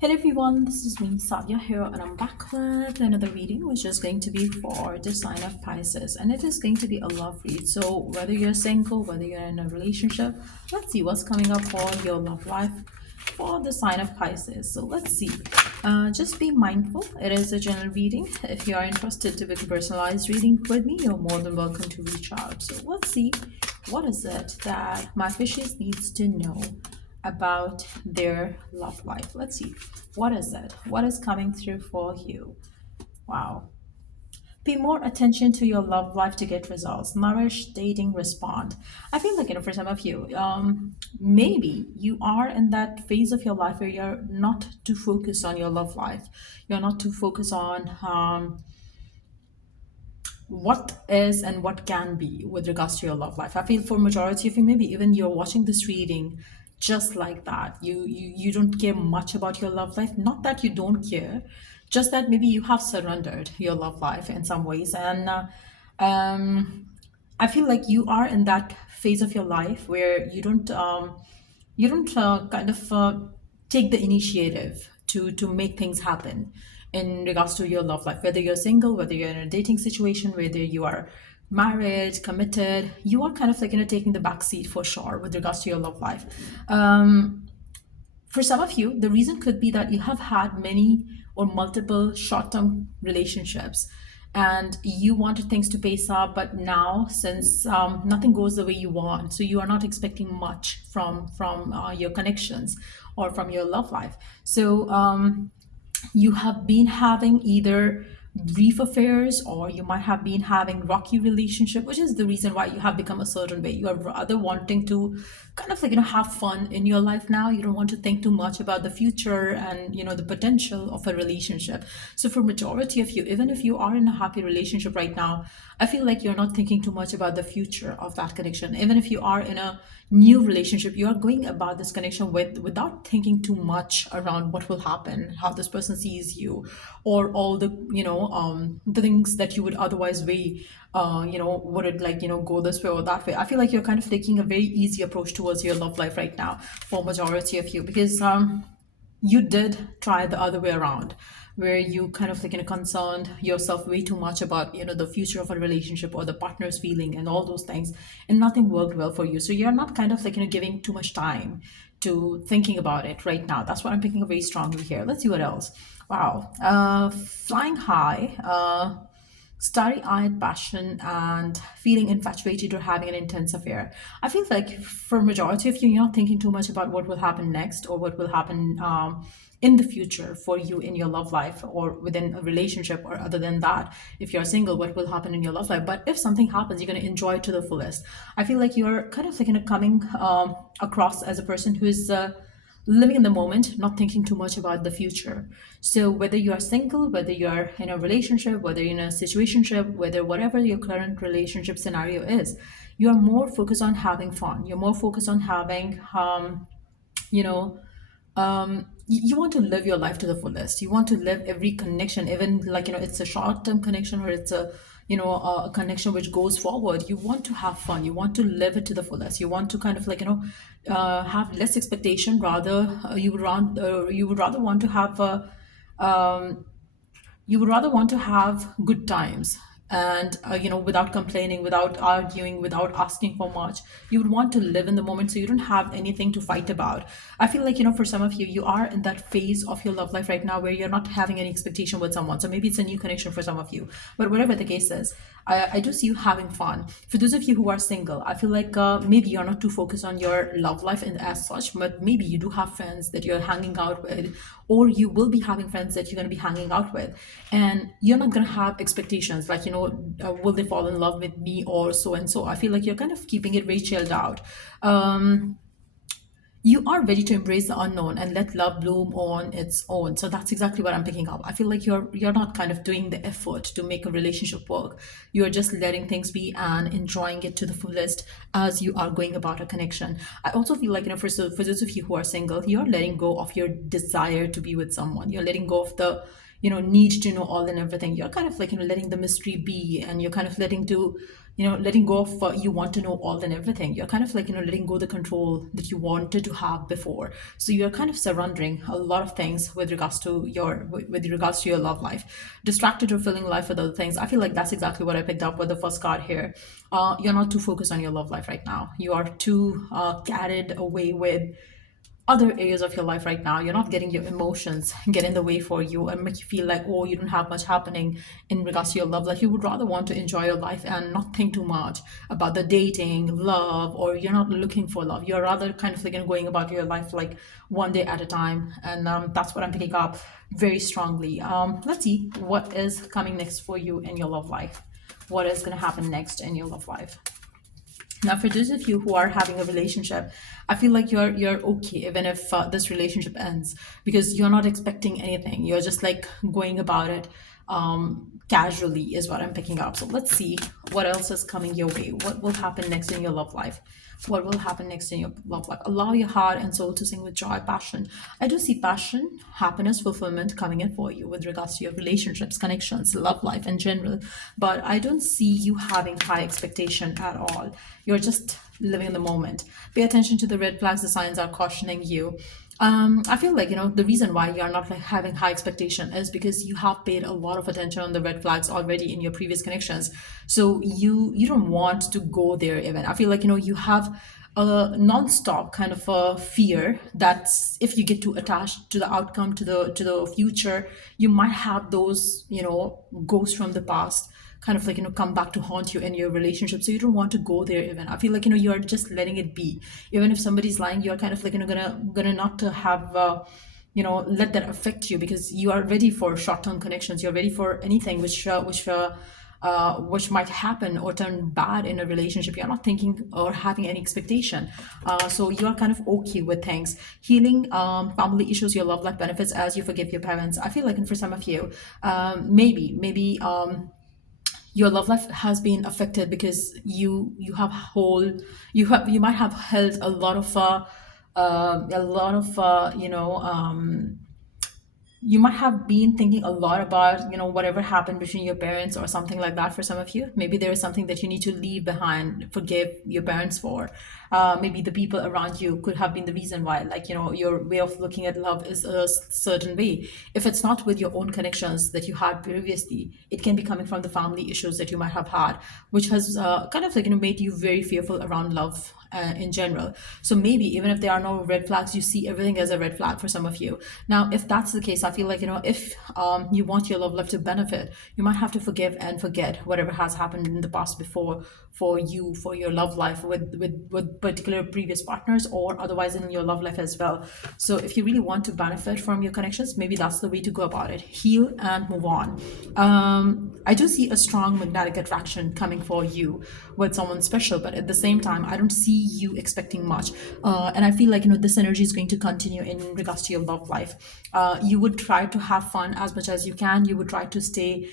Hello everyone, this is me Sadia here and I'm back with another reading which is going to be for the sign of Pisces, and it is going to be a love read. So whether you're single, whether you're in a relationship, let's see what's coming up for your love life for the sign of Pisces. So let's see. Just be mindful, it is a general reading. If you are interested to book a personalized reading with me, you're more than welcome to reach out. So let's see, what is it that my fishes needs to know about their love life. Let's see. What is it? What is coming through for you? Wow. Pay more attention to your love life to get results. Nourish, dating, respond. I feel like, for some of you, maybe you are in that phase of your life where you're not too focused on your love life. You're not too focused on what is and what can be with regards to your love life. I feel for majority of you, maybe even you're watching this reading just like that. You don't care much about your love life. Not that you don't care, just that maybe you have surrendered your love life in some ways. And um, I feel like you are in that phase of your life where you don't kind of take the initiative to make things happen in regards to your love life, whether you're single, whether you're in a dating situation, whether you are married, committed. You are kind of like taking the back seat for sure with regards to your love life. For some of you, the reason could be that you have had many or multiple short-term relationships and you wanted things to pace up, but now since nothing goes the way you want, so you are not expecting much from your connections or from your love life. So you have been having either brief affairs or you might have been having rocky relationship, which is the reason why you have become a certain way. You are rather wanting to kind of like have fun in your life now. You don't want to think too much about the future and the potential of a relationship. So for majority of you, even if you are in a happy relationship right now, I feel like you're not thinking too much about the future of that connection. Even if you are in a new relationship, you are going about this connection without thinking too much around what will happen, how this person sees you, or all the things that you would otherwise weigh. Would it go this way or that way? I feel like you're kind of taking a very easy approach towards your love life right now for majority of you, because you did try the other way around, where you kind of concerned yourself way too much about the future of a relationship or the partner's feeling and all those things, and nothing worked well for you. So you're not kind of giving too much time to thinking about it right now. That's what I'm picking up very strongly here. Let's see what else. Wow. Flying high, starry-eyed passion and feeling infatuated or having an intense affair. I feel like for majority of you, you're not thinking too much about what will happen next or what will happen in the future for you in your love life or within a relationship, or other than that, if you're single, what will happen in your love life. But if something happens, you're going to enjoy it to the fullest. I feel like you're kind of coming across as a person who's living in the moment, not thinking too much about the future. So whether you are single, whether you are in a relationship, whether you're in a situationship, whether whatever your current relationship scenario is, you are more focused on having fun. You're more focused on having you know you want to live your life to the fullest. You want to live every connection, even it's a short-term connection or it's a connection which goes forward. You want to have fun, you want to live it to the fullest. You want to kind of have less expectation, rather you would rather want to have a you would rather want to have good times, and without complaining, without arguing, without asking for much. You would want to live in the moment, so you don't have anything to fight about. I feel like for some of you, you are in that phase of your love life right now where you're not having any expectation with someone. So maybe it's a new connection for some of you, but whatever the case is, I do see you having fun. For those of you who are single, I feel like maybe you're not too focused on your love life and as such, but maybe you do have friends that you're hanging out with, or you will be having friends that you're going to be hanging out with, and you're not going to have expectations like will they fall in love with me or so and so. I feel like you're kind of keeping it very chilled out. You are ready to embrace the unknown and let love bloom on its own. So that's exactly what I'm picking up. I feel like you're not kind of doing the effort to make a relationship work. You're just letting things be and enjoying it to the fullest as you are going about a connection. I also feel like for those of you who are single, you're letting go of your desire to be with someone. You're letting go of the need to know all and everything. You're kind of letting the mystery be, and you're kind of letting to letting go of you want to know all and everything. You're kind of like, letting go the control that you wanted to have before. So you're kind of surrendering a lot of things with regards to your love life, distracted or filling life with other things. I feel like that's exactly what I picked up with the first card here. You're not too focused on your love life right now. You are too carried away with other areas of your life right now. You're not getting your emotions get in the way for you and make you feel like, oh, you don't have much happening in regards to your love life. You would rather want to enjoy your life and not think too much about the dating, love, or you're not looking for love. You're rather kind of like, going about your life like one day at a time. And that's what I'm picking up very strongly. Let's see what is coming next for you in your love life. What is going to happen next in your love life? Now, for those of you who are having a relationship, I feel like you're okay even if this relationship ends, because you're not expecting anything. You're just like going about it casually, is what I'm picking up. So let's see what else is coming your way. What will happen next in your love life? What will happen next in your love life? Allow your heart and soul to sing with joy, passion. I do see passion, happiness, fulfillment coming in for you with regards to your relationships, connections, love life in general. But I don't see you having high expectation at all. You're just living in the moment. Pay attention to the red flags. The signs are cautioning you. I feel like, the reason why you're not like having high expectation is because you have paid a lot of attention on the red flags already in your previous connections. So you don't want to go there even. I feel like, you have a non-stop kind of a fear that if you get too attached to the outcome, to the future, you might have those, ghosts from the past kind of like, come back to haunt you in your relationship. So you don't want to go there even. I feel like, you're just letting it be. Even if somebody's lying, you're kind of like, gonna not to have let that affect you, because you are ready for short-term connections. You're ready for anything which might happen or turn bad in a relationship. You're not thinking or having any expectation. So you are kind of okay with things. Healing family issues, your love life benefits as you forgive your parents. I feel like, and for some of you, maybe your love life has been affected because you might have held a lot of you might have been thinking a lot about whatever happened between your parents or something like that. For some of you, maybe there is something that you need to leave behind, forgive your parents for. Maybe the people around you could have been the reason why, like, your way of looking at love is a certain way. If it's not with your own connections that you had previously, it can be coming from the family issues that you might have had, which has kind of like, made you very fearful around love in general. So maybe even if there are no red flags, you see everything as a red flag for some of you. Now, if that's the case, I feel like, if you want your love life to benefit, you might have to forgive and forget whatever has happened in the past before, for you, for your love life with particular previous partners, or otherwise in your love life as well. So if you really want to benefit from your connections, maybe that's the way to go about it. Heal and move on. I do see a strong magnetic attraction coming for you with someone special, but at the same time, I don't see you expecting much. And I feel like, this energy is going to continue in regards to your love life. You would try to have fun as much as you can. You would try to stay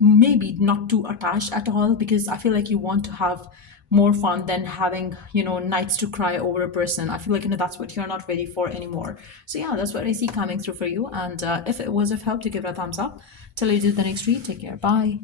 maybe not too attached at all, because I feel like you want to have more fun than having nights to cry over a person. I feel like, that's what you're not ready for anymore. So yeah, that's what I see coming through for you. And if it was of help, to give it a thumbs up. Till I do the next read, take care, bye.